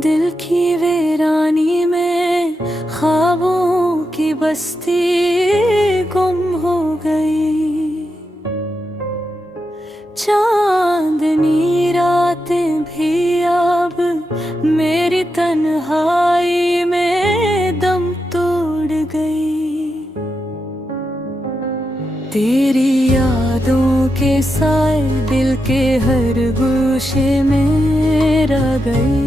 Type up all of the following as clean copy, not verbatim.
दिल की वीरानी में ख्वाबों की बस्ती गुम हो गई। चांदनी रातें भी अब मेरी तन्हाई में दम तोड़ गई। तेरी यादों के साए दिल के हर गोशे में रह गए।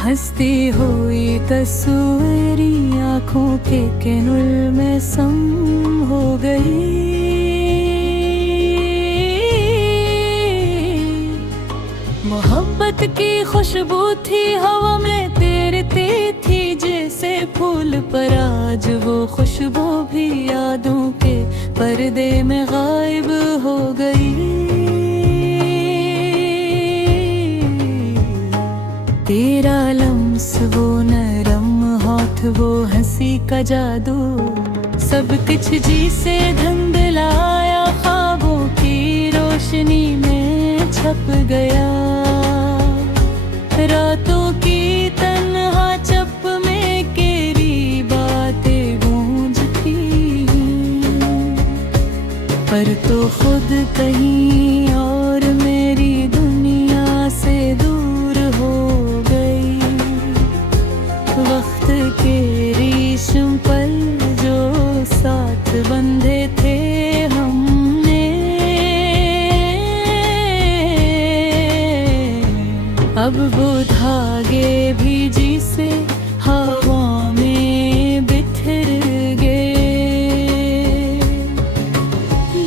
हंसती हुई तस्वीरी आँखों के किनुल में सम हो गई। मोहब्बत की खुशबू थी हवा में तैरती थी जैसे फूल पर, आज वो खुशबू भी यादों के पर्दे में गायब हो गई। तेरा लम्स वो नरम हाथ वो हंसी का जादू, सब कुछ जी से धुंधलाया ख्वाबों की रोशनी में छप गया। रातों की तन्हा चप में केरी बातें गूंजती, पर तो खुद कहीं और मेरी दुनिया से दूर हो गई। वक्त के रेशम पल जो साथ बंधे थे हमने, अब वो धागे भी जी से हवा में बिखर गए।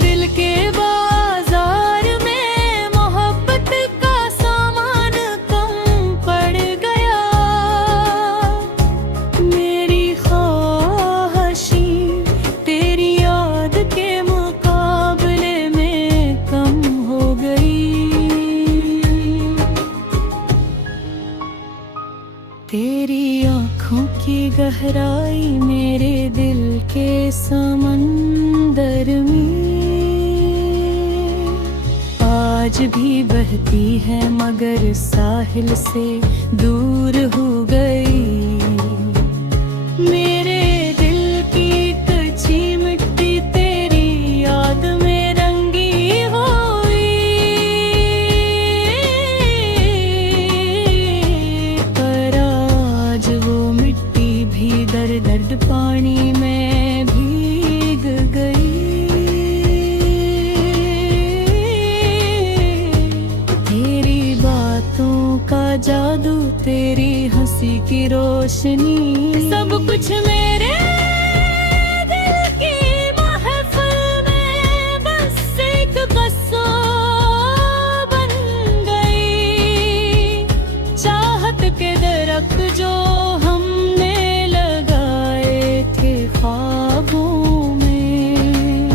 दिल के बाजार में मोहब्बत का सामान कम पड़ गया। मेरी ख्वाहिशी तेरी याद के मुकाबले में कम हो गई। तेरी आँखों की गहराई मेरे दिल के समंदर में आज भी बहती है, मगर साहिल से दूर हो गई। मेरे दिल की कच्ची मिट्टी तेरी याद में रंगी हुई, पर आज वो मिट्टी भी दर दर्द पानी में भीग गई। तेरी बातों का जादू तेरी हंसी की रोशनी, सब कुछ मेरे दिल की महफिल में बस एक कस्सा बन गई। चाहत के दरख्त जो हमने लगाए थे ख्वाबों में,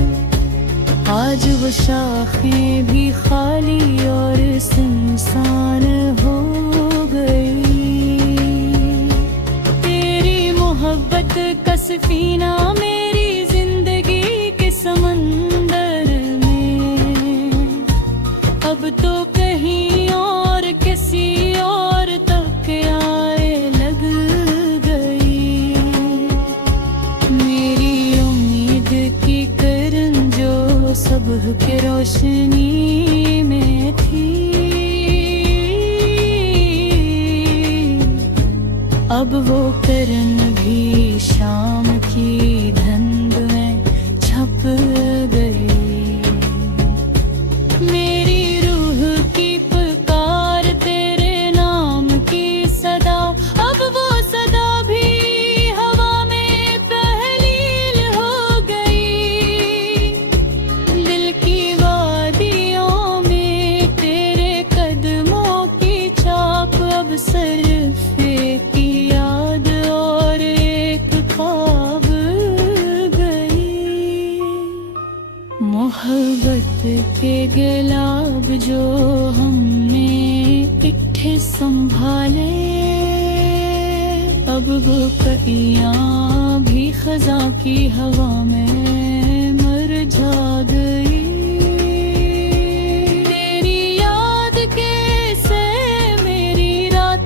आज वो शाखें भी खाली और सुनसान हो गई। तेरी मोहब्बत का सफीना मेरी जिंदगी के समंदर में, अब तो कहीं और किसी और तक आए लग गई। मेरी उम्मीद की किरण जो सुबह की रोशनी में थी, अब वो किरण भी शाम की धुंध में छप गई। मेरी रूह की पुकार तेरे नाम की सदा, अब वो सदा भी हवा में तहलील हो गई। दिल की वादियों में तेरे कदमों की छाप, अब सिर्फ एक याद और एक ख्वाब गई। मोहब्बत के गुलाब जो हमने इकट्ठे संभाले, अब वो कलियां भी खजा की हवा में मुरझा गई। तेरी याद के से मेरी रात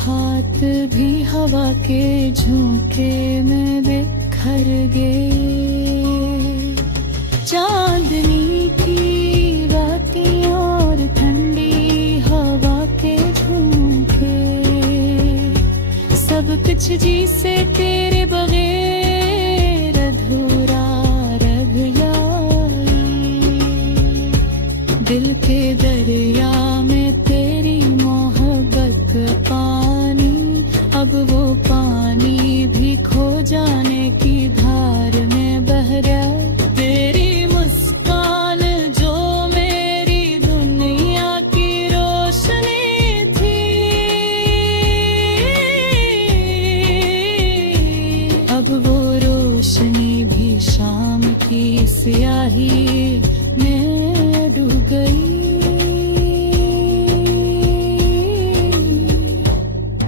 हाथ भी हवा के झोंके में बिखर गए। चांदनी की रातें और ठंडी हवा के झोंके, सब कुछ जी से तेरे बगैर अधूरा रह गया। दिल के दरिया में तेरी मोहब्बत का पानी, अब वो पानी भी खो जाने की धार में बह रहा। तेरी मुस्कान जो मेरी दुनिया की रोशनी थी, अब वो रोशनी भी शाम की स्याही में डूब गई।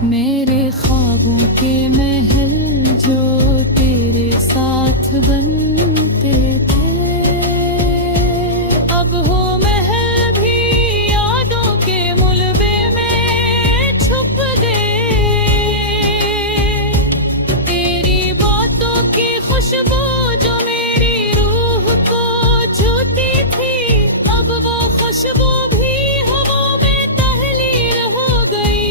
मेरे ख्वाबों के महल जो तेरे साथ बनते थे, अब हो महल भी यादों के मुलबे में छुप गए। तेरी बातों की खुशबू जो मेरी रूह को छूती थी, अब वो खुशबू भी हवा में तहलील हो गई।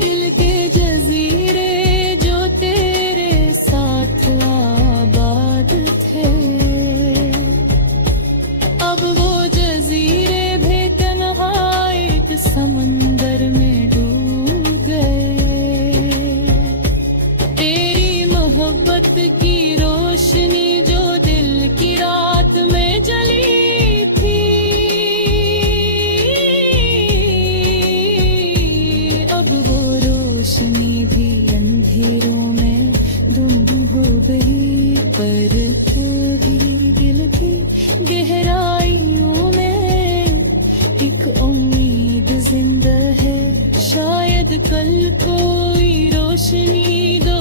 दिल के जजीरे जो तेरे साथ आबाद थे, अब वो जजीरे भी तन्हा एक समंदर में डूब गए। तेरी मोहब्बत की रोशनी जो दिल की रात में जली थी, अब वो रोशनी भी अंधेरों में गुम हो गई। पर भी दिल की गहराइयों में एक उम्मीद जिंदा है, शायद कल कोई रोशनी दो